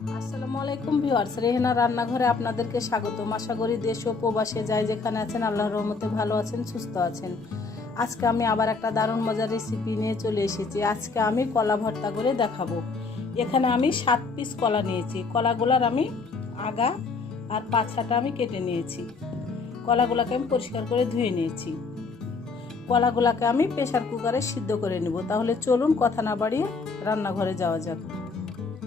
আসসালামু আলাইকুম ভিউয়ার্স, রেহেনার রান্নাঘরে আপনাদেরকে স্বাগতম। আশা করি দেশ ও প্রবাসে যাই যেখানে আছেন আল্লাহর রহমতে ভালো আছেন, সুস্থ আছেন। আজকে আমি আবার একটা দারুণ মজার রেসিপি নিয়ে চলে এসেছি। আজকে আমি কলা ভর্তা করে দেখাবো। এখানে আমি 7 পিস কলা নিয়েছি। কলাগুলার আমি আগা আর পাছাটা আমি কেটে নিয়েছি। কলাগুলাকে আমি পরিষ্কার করে ধুয়ে নিয়েছি। কলাগুলাকে আমি প্রেসার কুকারে সিদ্ধ করে নেব। তাহলে চলুন কথা না বাড়িয়ে রান্নাঘরে যাওয়া যাক।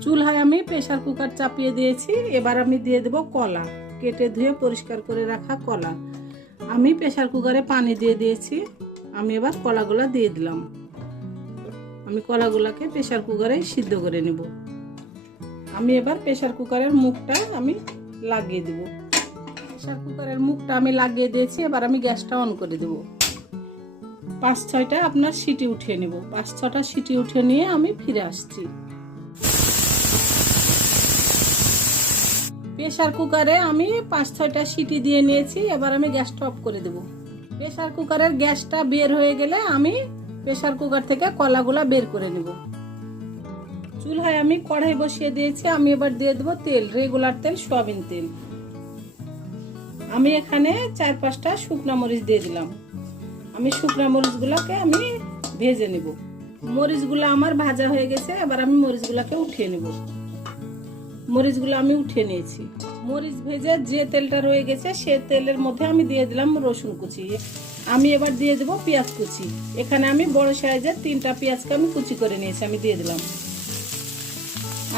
চুলায় আমি প্রেসার কুকার চাপিয়ে দিয়েছি। এবার আমি দিয়ে দেব কলা, কেটে ধুয়ে পরিষ্কার করে রাখা কলা। আমি প্রেসার কুকারে পানি দিয়ে দিয়েছি। আমি এবার কলাগুলা দিয়ে দিলাম। আমি কলাগুলাকে প্রেসার কুকারে সিদ্ধ করে নেব। আমি এবার প্রেসার কুকারের মুখটা আমি লাগিয়ে দেব। প্রেসার কুকারের মুখটা আমি লাগিয়ে দিয়েছি। এবার আমি গ্যাসটা অন করে দেব। 5-6টা আপনার সিটি উঠিয়ে নেব। 5-6টা সিটি উঠিয়ে নিয়ে আমি ফিরে আসছি। প্রেসার কুকারে আমি 5-6টা সিটি দিয়ে নিয়েছি। এবার আমি গ্যাসটা অফ করে দেব। প্রেসার কুকারের গ্যাসটা বের হয়ে গেলে আমি প্রেসার কুকার থেকে কলাগুলা বের করে নেব। চুলায় আমি কড়াই বসিয়ে দিয়েছি। আমি এবার দিয়ে দেব তেল, রেগুলার তেল, সয়াবিন তেল। আমি এখানে 4-5টা শুকনা মরিচ দিয়ে দিলাম। আমি শুকনা মরিচগুলোকে আমি ভেজে নেব। মরিচগুলো আমার ভাজা হয়ে গেছে। এবার আমি মরিচগুলোকে উঠিয়ে নেব। মরিচগুলো আমি উঠিয়ে নিয়েছি। মরিচ ভেজে যে তেলটা রয়ে গেছে সে তেলের মধ্যে আমি দিয়ে দিলাম রসুন কুচি। আমি এবার দিয়ে দেব পেঁয়াজ কুচি। এখানে আমি বড় সাইজের 3টা পেঁয়াজকে আমি কুচি করে নিয়েছি, আমি দিয়ে দিলাম।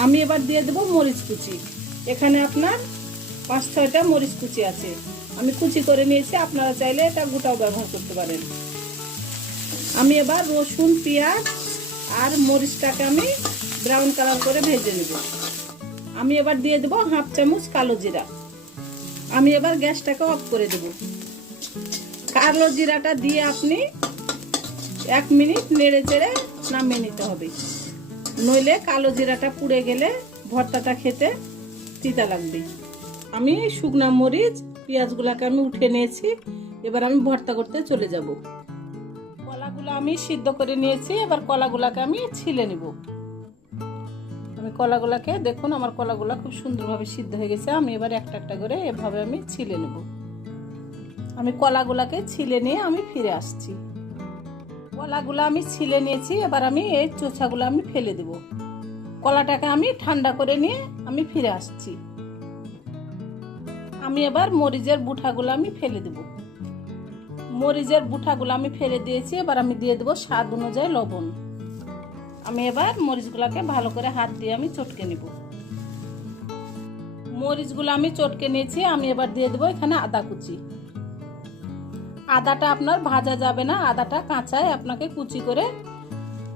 আমি এবার দিয়ে দেব মরিচ কুচি। এখানে আপনার 5-6টা মরিচ কুচি আছে, আমি কুচি করে নিয়েছি। আপনারা চাইলে এটা গোটাও ব্যবহার করতে পারেন। আমি এবার রসুন, পেঁয়াজ আর মরিচটাকে আমি ব্রাউন কালার করে ভেজে নেব। আমি এবার দিয়ে দেব 1/2 চামচ কালো জিরা। আমি এবার গ্যাসটাকে অফ করে দেব। কালো জিরাটা দিয়ে আপনি 1 মিনিট নেড়ে চেড়ে নামিয়ে নিতে হবে, নইলে কালো জিরাটা পুড়ে গেলে ভর্তাটা খেতে তিতা লাগবে। আমি শুকনা মরিচ পেঁয়াজগুলোকে আমি উঠিয়ে নিয়েছি। এবার আমি ভর্তা করতে চলে যাব। কলাগুলো আমি সিদ্ধ করে নিয়েছি। এবার কলাগুলোকে আমি ছিলে নেব। আমি কলাগুলাকে দেখুন, আমার কলাগুলা খুব সুন্দরভাবে সিদ্ধ হয়ে গেছে। আমি এবার একটা একটা করে এভাবে আমি ছিলে নেব। আমি কলাগুলাকে ছিলে নিয়ে আমি ফিরে আসছি। কলাগুলা আমি ছিলে নিয়েছি। এবার আমি এই চোচাগুলো আমি ফেলে দেব। কলাটাকে আমি ঠান্ডা করে নিয়ে আমি ফিরে আসছি। আমি এবার মরিচের বুঠাগুলো আমি ফেলে দেব। মরিচের বুঠাগুলো আমি ফেলে দিয়েছি। এবার আমি দিয়ে দেব স্বাদ অনুযায়ী লবণ। আমি এবার মরিচগুলোকে ভালো করে হাত দিয়ে আমি চটকে নেব। মরিচগুলো আমি চটকে নিয়েছি। আমি এবার দিয়ে দেবো এখানে আদা কুচি। আদাটা আপনার ভাজা যাবে না, আদাটা কাঁচায় আপনাকে কুচি করে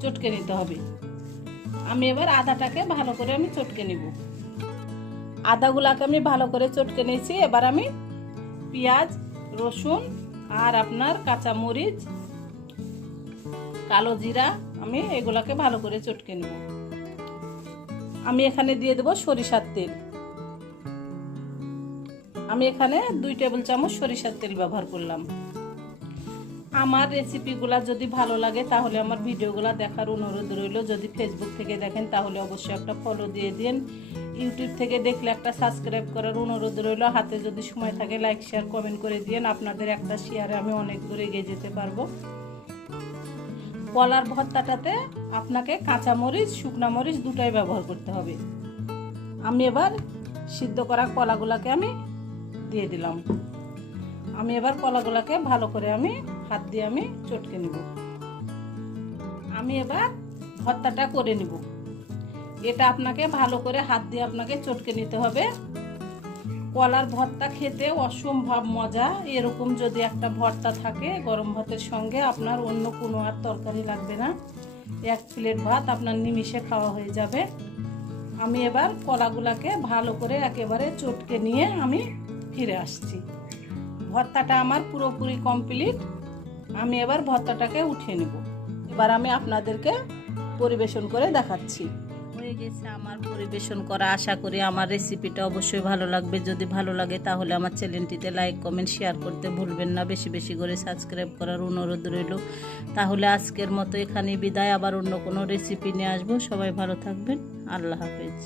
চটকে নিতে হবে। আমি এবার আদাটাকে ভালো করে আমি চটকে নেব। আদাগুলাকে আমি ভালো করে চটকে নিয়েছি। এবার আমি পেঁয়াজ, রসুন আর আপনার কাঁচা মরিচ, কালো জিরা, আমি এগুলাকে ভালো করে চটকে নেব। আমি এখানে দিয়ে দেব সরিষার তেল। আমি এখানে 2 টেবিল চামচ সরিষার তেল ব্যবহার করলাম। আমার রেসিপিগুলা যদি ভালো লাগে তাহলে আমার ভিডিওগুলা দেখার অনুরোধ রইল। যদি ফেসবুক থেকে দেখেন তাহলে অবশ্যই একটা ফলো দিয়ে দিন। ইউটিউব থেকে দেখলে একটা সাবস্ক্রাইব করার অনুরোধ রইল। হাতে যদি সময় থাকে লাইক, শেয়ার, কমেন্ট করে দিন। আপনাদের একটা শেয়ারে আমি অনেক দূরে এগিয়ে যেতে পারবো। কলার ভর্তাটাতে আপনাকে কাঁচা মরিচ, শুকনা মরিচ দুটাই ব্যবহার করতে হবে। আমি এবার সিদ্ধ করা কলাগুলাকে আমি দিয়ে দিলাম। আমি এবার কলাগুলাকে ভালো করে আমি হাত দিয়ে আমি চটকে নেব। আমি এবার ভর্তাটা করে নেব। এটা আপনাকে ভালো করে হাত দিয়ে আপনাকে চটকে নিতে হবে। কলার ভর্তা খেতে অসম্ভব মজা। এরকম যদি একটা ভর্তা থাকে গরম ভাতের সঙ্গে, আপনার অন্য কোনো আর তরকারি লাগবে না। 1 প্লেট ভাত আপনার নিমিষে খাওয়া হয়ে যাবে। আমি এবার কলাগুলাকে ভালো করে একেবারে চটকে নিয়ে আমি ফিরে আসছি। ভর্তাটা আমার পুরোপুরি কমপ্লিট। আমি এবার ভর্তাটাকে উঠিয়ে নেব। এবার আমি আপনাদেরকে পরিবেশন করে দেখাচ্ছি। হয়ে গেছে আমার পরিবেশন করা। আশা করি আমার রেসিপিটা অবশ্যই ভালো লাগবে। যদি ভালো লাগে তাহলে আমার চ্যানেলটিতে লাইক, কমেন্ট, শেয়ার করতে ভুলবেন না। বেশি বেশি করে সাবস্ক্রাইব করার অনুরোধ রইল। তাহলে আজকের মতো এখানেই বিদায়। আবার অন্য কোনো রেসিপি নিয়ে আসবো। সবাই ভালো থাকবেন। আল্লাহ হাফেজ।